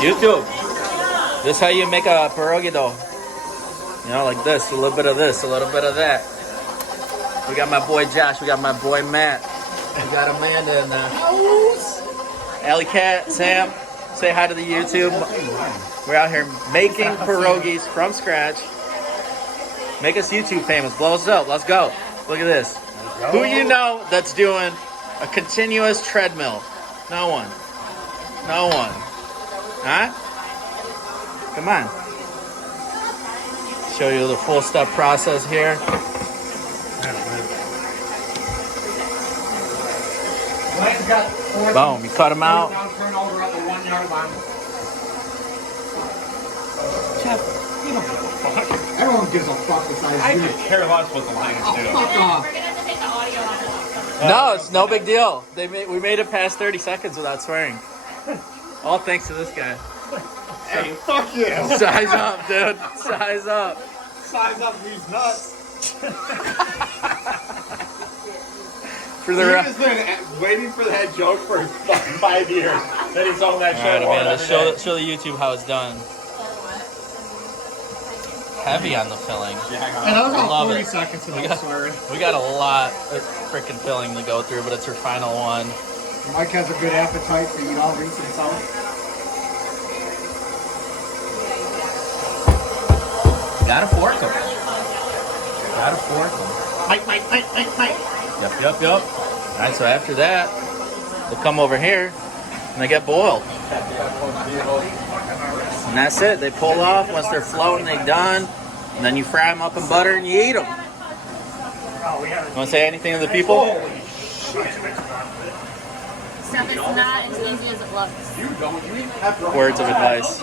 YouTube. This is how you make a pierogi dough. You know, like this, a little bit of this, a little bit of that. We got my boy Josh, we got my boy Matt, we got Amanda in the house. Alley Cat, Sam, say hi to the YouTube. We're out here making pierogies from scratch. Make us YouTube famous, blow us up, let's go. Look at this. Who you know that's doing a continuous treadmill? No one. No one. Huh? Come on. Show you the full step process here. Boom, you cut them out. Jeff, you don't give a fuck. Everyone gives a fuck besides I you. could care less what the line is doing. Fuck off. We're gonna take the audio out. No, it's no big deal. We made it past 30 seconds without swearing. All thanks to this guy. Hey, fuck you! Size up, dude. Size up. Size up these nuts. For the He's rest. been waiting for that joke for fucking 5 years. Then he's on that show. Alright, tomorrow man, let's every day. show the YouTube how it's done. Heavy on the filling. Yeah, hang on. And that was Love about 40 it. seconds We without got- swearing. We got a lot of freaking filling to go through, but it's her final one. Mike has a good appetite to eat all rinse and salt. Gotta fork them. Gotta fork them. Mike. Yep. Alright, so after that, they'll come over here and they get boiled. And that's it. They pull off. Once they're floating, they're done. And then you fry them up in butter and you eat them. You want to say anything to the people? Stuff is not as easy as it looks. Words of advice.